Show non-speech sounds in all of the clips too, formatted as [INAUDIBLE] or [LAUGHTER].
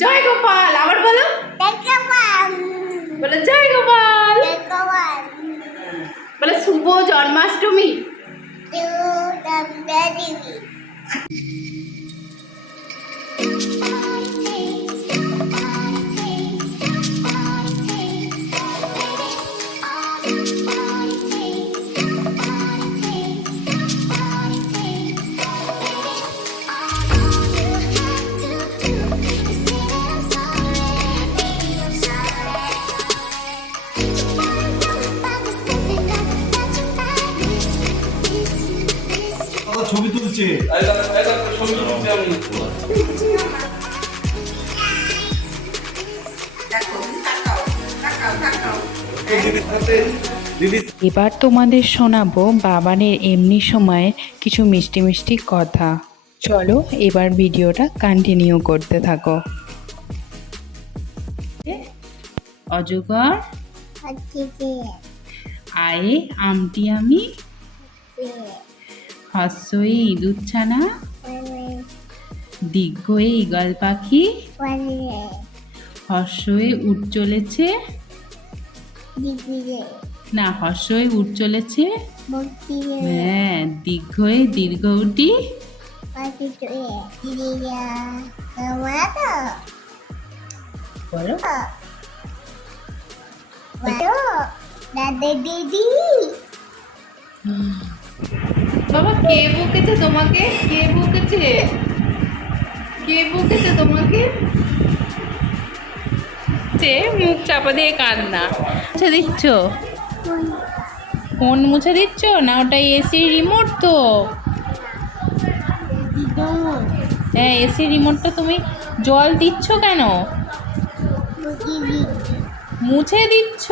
জয় গোপাল আবার বলো বলো জয় গোপাল বলো শুভ জন্মাষ্টমী ছবি তুলছে। এবার তোমাদের শোনাবো বাবানের এমনি সময় কিছু মিষ্টি মিষ্টি কথা। চলো এবার ভিডিওটা কন্টিনিউ করতে থাকো। অজগর। আয়ে আমটি আমি। হস্যই ইঁদুর ছানা? দীর্ঘয়ে ইগল পাখি? হর্ষয়ে উঠ চলেছে? না হর্ষয়ে উঠ চলেছে? হ্যাঁ দীর্ঘয়ে দীর্ঘ উটি? বলো। দাদা দিদি। বাবা, কে বকেছে তোমাকে? কে বকেছে? কে বকেছে তোমাকে? সে মুখ চাপা দিয়ে কান্না। মুছে দিচ্ছ? ফোন মুছে দিচ্ছ? না ওটা এসি রিমোট তো? হ্যাঁ এসি রিমোটটা তুমি জল দিচ্ছ কেন? মুছে দিচ্ছ?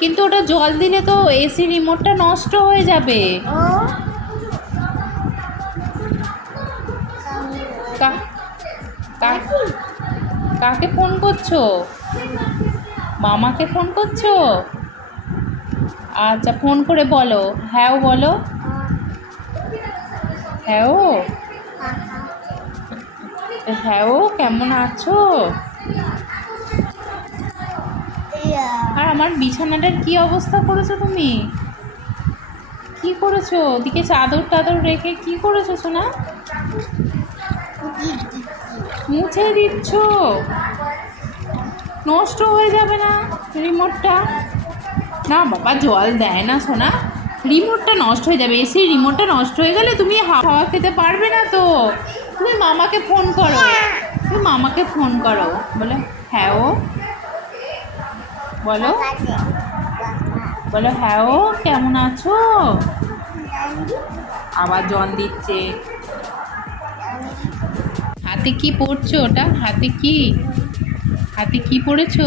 কিন্তু ওটা জল দিলে তো এসি রিমোটটা নষ্ট হয়ে যাবে। কাকে ফোন করছ? মামাকে ফোন করছ? আচ্ছা ফোন করে বলো। হ্যাঁ বলো। হ্যাঁ হ্যাঁ কেমন আছো? আর আমার বিছানাটার কি অবস্থা করেছ তুমি? কি করেছ? ওদিকে চাদর টাদর রেখে কি করেছ সোনা? মুছে দিচ্ছ। নষ্ট হয়ে যাবে না রিমোটটা না বাবা, জল দেয় না সোনা। রিমোটটা নষ্ট হয়ে যাবে। এসি রিমোটটা নষ্ট হয়ে গেলে তুমি হাওয়া খেতে পারবে না তো। তুমি মামাকে ফোন করো। তুমি মামাকে ফোন করো। বলে হ্যাঁ ও। বলো। বলো হ্যাঁ ও, কেমন আছো? আবার জল দিচ্ছে। হাতে কি পড়ছো ওটা? হাতে কি? হাতে কি পড়েছো?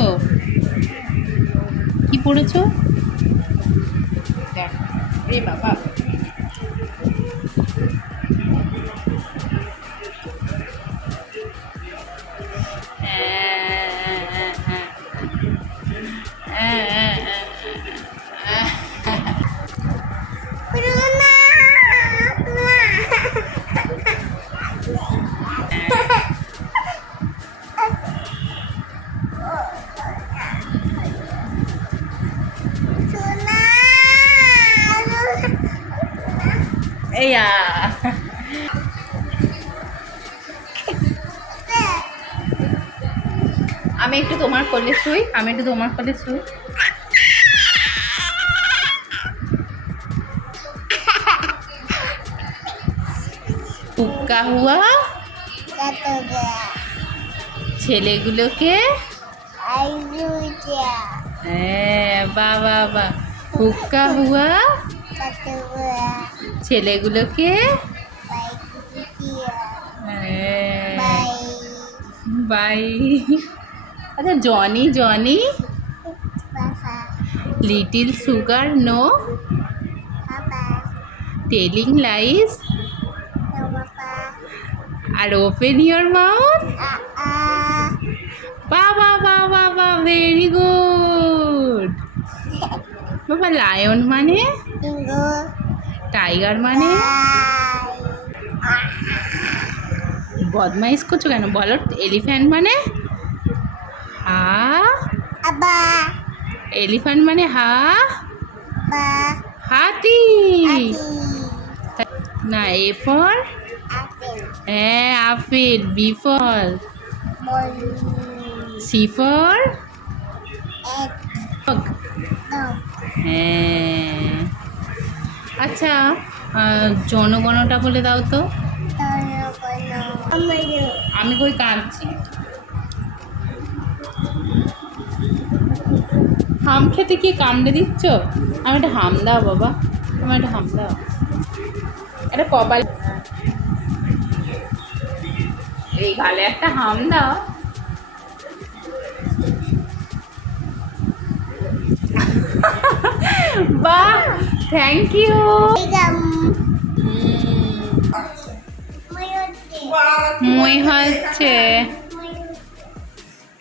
কি পড়েছো? দেখ রে বাবা। আমি একটু তোমার কোলে শুই, আমি একটু তোমার কোলে শুই। উক্কা হুয়া। ছেলেগুলোকে। হ্যাঁ বা বা বা। হুক্কা হুয়া। ছেলেগুলোকে। হ্যাঁ। বাই। আচ্ছা Johnny Johnny? Little sugar no telling lies R open your mouth বাবা বাবা বা ভেরি গুড বাবা লায়ন মানে? টাইগার মানে? বদমাইশ করছ কেন? বলো এলিফ্যান্ট মানে? হা? এলিফ্যান্ট মানে হা? বা। হাতি। না এ ফর? আপেল। হ্যাঁ apple B for C for? দো হ্যাঁ। আচ্ছা জনগণটা বলে দাও তো। আমি কই কাঁদছি? হাম খেতে কি কামড়ে দিচ্ছ? আমি একটা হাম দাও বাবা। আমার একটা হাম দাও। একটা কপাল। এই গালে একটা হাম দাও। বাহ থ্যাংক ইউ মই হচ্ছে।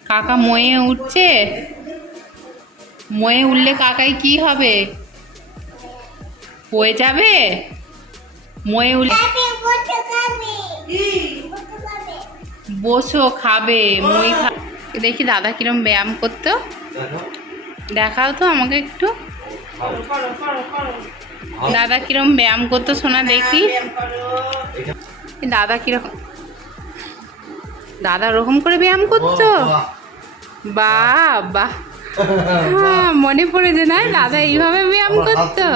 কাকা ময়ে উঠছে? ময়ে উঠলে কাকাই কি হবে? হয়ে যাবে? ময়ে উঠলে বসে খাবে। বসে খাবে। বসো খাবে মই খা দেখি দাদা কিরম ব্যায়াম করতো। দেখাও তো আমাকে একটু। দাদা কিরম ব্যায়াম করতো শোনা দেখি। দাদা কীরকম দাদা ওরকম করে ব্যায়াম করতো? বাহ বাহ। হ্যাঁ, মনে পড়েছে না দাদা এইভাবে ব্যায়াম করতো। দাদা।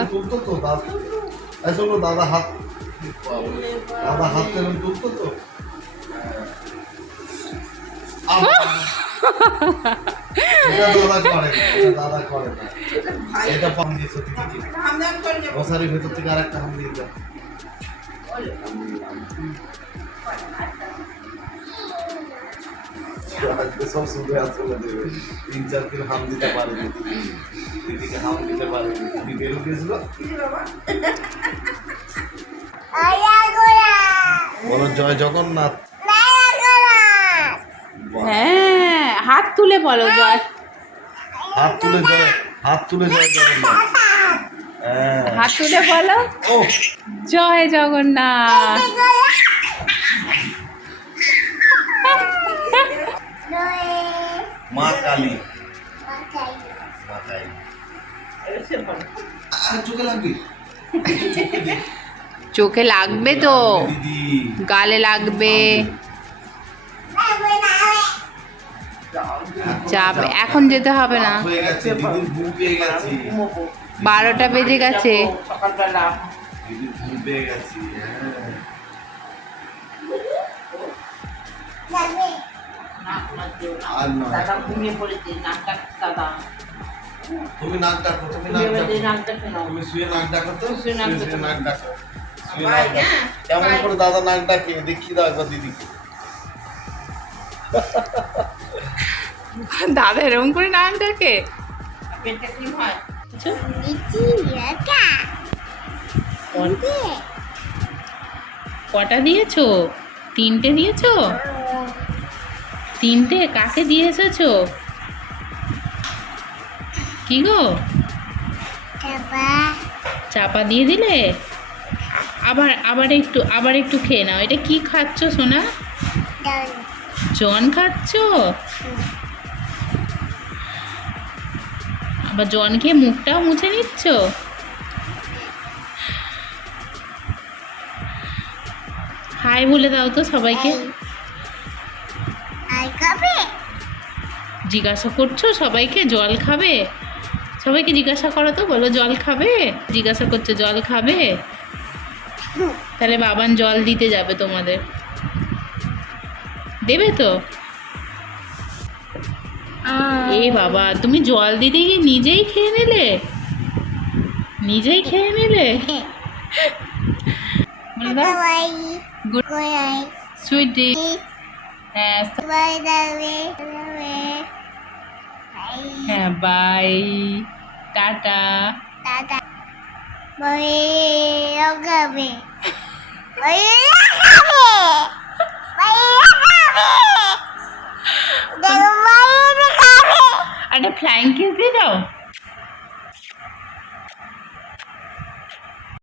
হাত দাদা তুলতো তো। ভেতর থেকে আরেকটা হাম দিয়ে তিন চার হাম দিতে দিদিকে হাম দিতে দিদি বেরো গেছিল বলো জয় জগন্নাথ হ্যাঁ হাত তুলে বলো জয় হাত তুলে জয় হাত তুলে জয় জগন্নাথ হাত তুলে বলো জয় জগন্নাথ। আর চোখে লাগবে? চোখে লাগবে তো। গালে লাগবে। চাপ। এখন যেতে হবে না। হয়ে বারোটা বেজে গেছে। দিদির আর নয়। তুমি নাক ডাকো তুমি নাক ডাকো। তুমি শুয়ে নাক ডাকো তো শুয়ে নাক ডাকো। নাক। কেমন করে দাদা নাক ডাকে? দেখি দাও একবার দিদিকে দাদা এরকম করে নাম ডাকে? একা দে কটা দিয়েছ তিনটে দিয়েছ তিনটে কাকে দিয়ে এসেছ? কি গো? চাপা। দিয়ে দিলে? আবার আবার একটু আবার একটু খেয়ে নাও। এটা কি খাচ্ছ সোনা? জন খাচ্ছ? আবার জন খেয়ে মুখটাও মুছে নিচ্ছ? হাই বলে দাও তো সবাইকে। জিজ্ঞাসা করছ? সবাইকে জল খাবে? সবাইকে জিজ্ঞাসা করো তো বলো জল খাবে? জিজ্ঞাসা করছ জল খাবে? তাহলে বাবান জল দিতে যাবে তোমাদের। দেবে তো? এ বাবা তুমি জল দিতে গিয়ে নিজেই খেয়ে নিলে? নিজেই খেয়ে নিলে? [LAUGHS] Sweet day. হ্যাঁ বাই হ্যাঁ টাটা। টাটা ওগাবে একটা ফ্লাইং কিস দিয়ে দাও।